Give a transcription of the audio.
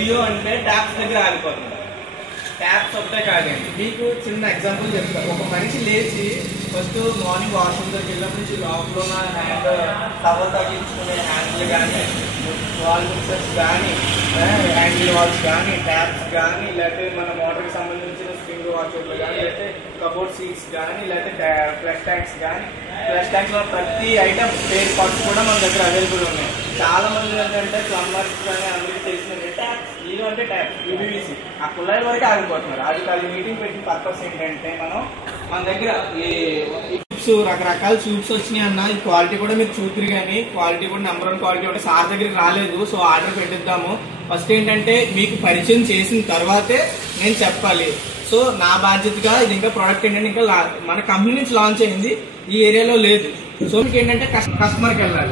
జియో అంటే ట్యాప్స్ దగ్గర ఆగిపోతుంది. ట్యాప్స్ ఒకటే కాదండి, మీకు చిన్న ఎగ్జాంపుల్ చెప్తాను. ఒక మనిషి లేచి ఫస్ట్ మార్నింగ్ వాష్రూమ్ దగ్గర వెళ్ళినప్పటి నుంచి లోపల ఉన్న హ్యాండ్ టవల్ తగ్గించుకునే హ్యాండిల్ కానీ, వాల్ మిక్సర్స్ కానీ, హ్యాండిల్ వాల్స్ కానీ, ట్యాప్స్ కానీ, లేకపోతే మన మోటార్కి సంబంధించిన స్ప్రింగ్ వాషర్లు కానీ, లేకపోతే కబోర్డ్ సీట్స్ కానీ, లేకపోతే ఫ్లష్ ట్యాంక్స్ కానీ, ఫ్లష్ ట్యాంక్స్ లో ప్రతి ఐటమ్ స్పేర్ పార్ట్స్ కూడా మన దగ్గర అవైలబుల్ ఉన్నాయి. చాలా మంది ఏంటంటే ప్లంబర్స్ కానీ అందరికీ తెలిసిన ట్యాప్స్, ఇది అంటే ట్యాప్ యూబీసీ ఆ కుళాయి వరకు ఆగిపోతున్నారు. అది మీటింగ్ పెట్టిన పర్పస్ ఏంటంటే మన దగ్గర ఈ ట్యూబ్స్, రకరకాల ట్యూబ్స్ వచ్చినాయి అన్న. ఈ క్వాలిటీ కూడా మీరు చూతురు, కానీ క్వాలిటీ కూడా నెంబర్ 1 క్వాలిటీ ఒకటి సార్ దగ్గరికి రాలేదు. So order పెట్టిద్దాము. ఫస్ట్ ఏంటంటే మీకు పరిచయం చేసిన తర్వాతే నేను చెప్పాలి. సో నా బాధ్యతగా ఇది ఇంకా ప్రోడక్ట్ ఏంటంటే ఇంకా మన కంపెనీ నుంచి లాంచ్ అయింది, ఈ ఏరియాలో లేదు. సో మీకు ఏంటంటే కస్టమర్కి వెళ్ళాలి.